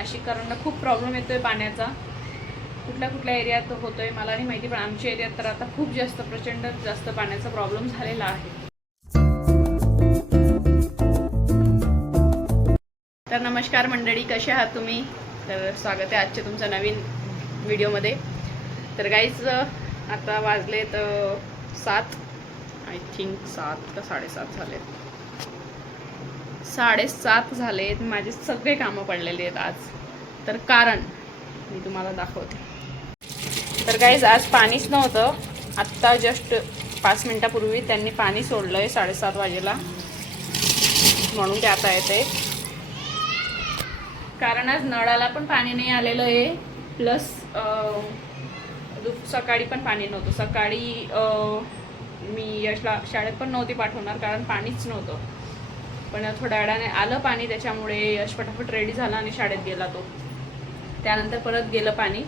नाशिककरांना खूप प्रॉब्लेम येतोय पाण्याचा. कुठल्या कुठल्या एरियात होतोय मला नाही माहिती, पण आमच्या एरियात तर आता खूप जास्त प्रचंड जास्त पाण्याचा प्रॉब्लेम झालेला आहे. तर नमस्कार मंडळी, कसे आहात तुम्ही? तर स्वागत आहे आजच्या तुमच्या नवीन व्हिडिओमध्ये. तर गाईज आता वाजलेत 7, आय थिंक 7 का 7:30 झालेत. 7:30 झालेत. माझे सगळे कामं पडलेले आहेत आज. तर कारण मी तुम्हाला दाखवते. तर गाईज आज पाणीच नव्हतं. आत्ता जस्ट 5 मिनिटापूर्वी त्यांनी पाणी सोडलं आहे 7:30 वाजेला, म्हणून ते आता येते. कारण आज नळाला पण पाणी नाही आलेलं आहे, प्लस सकाळी पण पाणी नव्हतं. सकाळी मी यशला शाळेत पण नव्हती पाठवणार कारण पाणीच नव्हतं, पण थोड्या वेळाने आलं पाणी, त्याच्यामुळे यश फटाफट रेडी झाला आणि शाळेत गेला तो. त्यानंतर परत गेलं पाणी.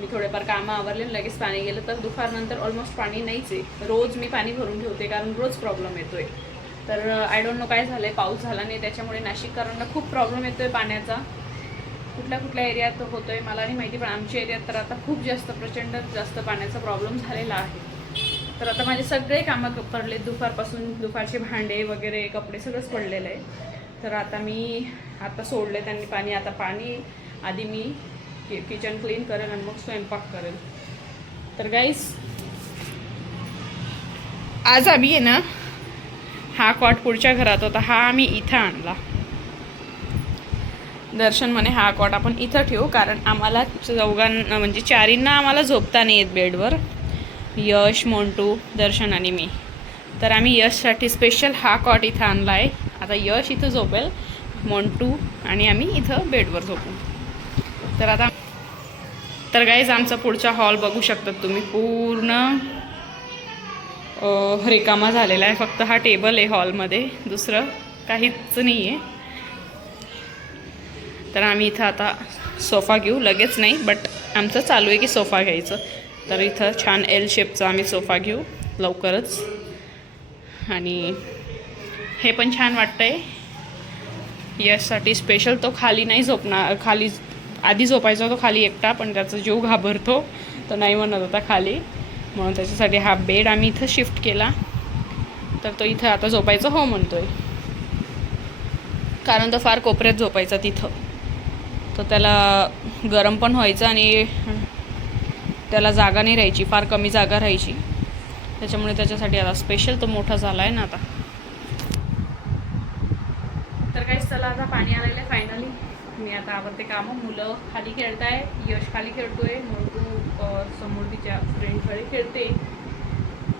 मी थोडेफार कामं आवरले, लगेच पाणी गेलं. तर दुपारनंतर ऑलमोस्ट पाणी नाहीच आहे. रोज मी पाणी भरून ठेवते कारण रोज प्रॉब्लेम येतो आहे. तर आय डोंट नो काय झालं आहे, पाऊस झाला नाही त्याच्यामुळे नाशिककरांना खूप प्रॉब्लेम येतो आहे पाण्याचा. कुठल्या कुठल्या एरियात होतोय मला नाही माहिती, पण आमच्या एरियात तर आता खूप जास्त प्रचंड जास्त पाण्याचा प्रॉब्लेम झालेला आहे. तर आता माझे सगळे कामं पडले दुपारपासून. दुपारचे भांडे वगैरे कपडे सगळंच पडलेलं आहे. तर आता मी सोडले त्यांनी पाणी. आता पाणी आधी मी किचन क्लीन करेल आणि मग स्वयंपाक करेल. तर गाईस आज आम्ही आहे ना, हा कॉट पुढच्या घरात होता, हा आम्ही इथं आणला. दर्शन म्हणे हा कॉट आपण इथं ठेवू, कारण आम्हाला चौघांना म्हणजे चारींना आम्हाला झोपता नाही येत बेडवर. यश, मोंटू, दर्शन आणि मी. तर आम्ही यशसाठी स्पेशल हा कॉट इथं आणला आहे. आता यश इथं झोपेल, मोंटू आणि आम्ही इथं बेडवर झोपू. तर गाईज आमचा पुढचा हॉल बघू शकतात तुम्ही, पूर्ण रिकामा झालेला आहे. फक्त हा टेबल आहे हॉलमध्ये, दुसरं काहीच नाही आहे. तर आम्ही इथं आता सोफा घेऊ, लगेच नाही बट आमचं चालू आहे की सोफा घ्यायचं. तर इथं छान एल शेपचा आम्ही सोफा घेऊ लवकरच. आणि हे पण छान वाटतं आहे यशसाठी स्पेशल. तो खाली नाही झोपणार, खाली आधी झोपायचा तो खाली एकटा, पण त्याचा जीव घाबरतो, तो नाही म्हणत होता खाली, म्हणून त्याच्यासाठी हा बेड आम्ही इथं शिफ्ट केला. तर तो इथं आता झोपायचं हो म्हणतोय, कारण तो फार कोपऱ्यात झोपायचा तिथं. तर त्याला गरम पण व्हायचं आणि त्याला जागा नाही राहायची, फार कमी जागा राहायची. त्याच्यामुळे त्याच्यासाठी आता स्पेशल तो मोठा झाला आहे ना आता. तर काहीच चला, आता पाणी आलेलं आहे फायनली. मी आता आवडते कामं. मुलं खाली खेळत आहे, यश खाली खेळतोय, म्हणून समोर तिच्या फ्रेंडकडे खेळते.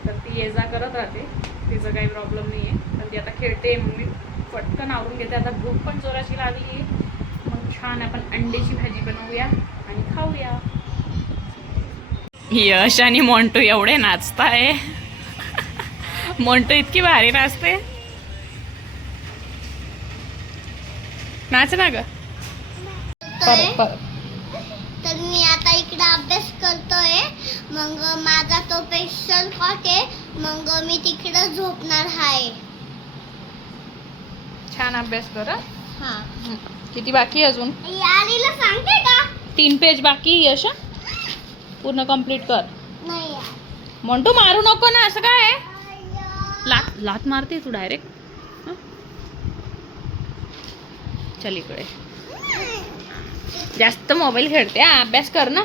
तर ती ये जा करत राहते, तिचं काही प्रॉब्लेम नाही आहे. पण ती आता खेळते, मग मी पटकन आवरून घेते. आता भूक पण जोराची लागली आहे, मग छान आपण अंड्याची भाजी बनवूया आणि खाऊया. यश आणि मोंटू एवढे नाचताय. मोंटू इतकी भारी नाचते. नाच ना ग. तर मी आता इकडे अभ्यास करतोय. मग माझा तो स्पेशल कॉट आहे, मग मी तिकडे झोपणार आहे. छान अभ्यास कर. हा, किती बाकी अजून? यारीला सांगते का? 3 पेज बाकी. यश पूर्ण कंप्लीट कर. नाही मोंटू मारू नको ना, असं काय आहे? लात मारते तू डायरेक्ट. चल इकडे, जास्त मोबाईल खेळते. अभ्यास कर ना.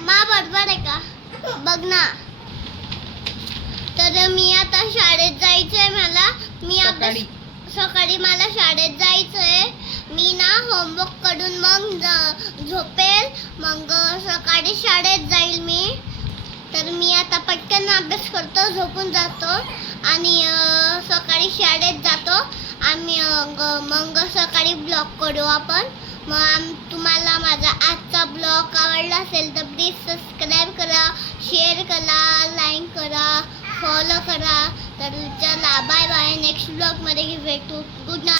मा बरोबर आहे का? बघ ना. तर मी आता शाळेत जायचंय मला. मी सकाळी मला शाळेत जायचंय. मी ना होमवर्क करून मग झोपेल, मग सकाळी शाळेत जाईल मी. तर मी आता पटकन अभ्यास करतो, झोपून जातो आणि सकाळी शाळेत जातो आम्ही. मग सकाळी ब्लॉग करू आपण. मग तुम्हाला माझा आजचा ब्लॉग आवडला असेल तर प्लीज सबस्क्राईब करा, शेअर करा, लाईक करा, फॉलो करा. तर चला बाय बाय. नेक्स्ट ब्लॉगमध्ये भेटू. Good night.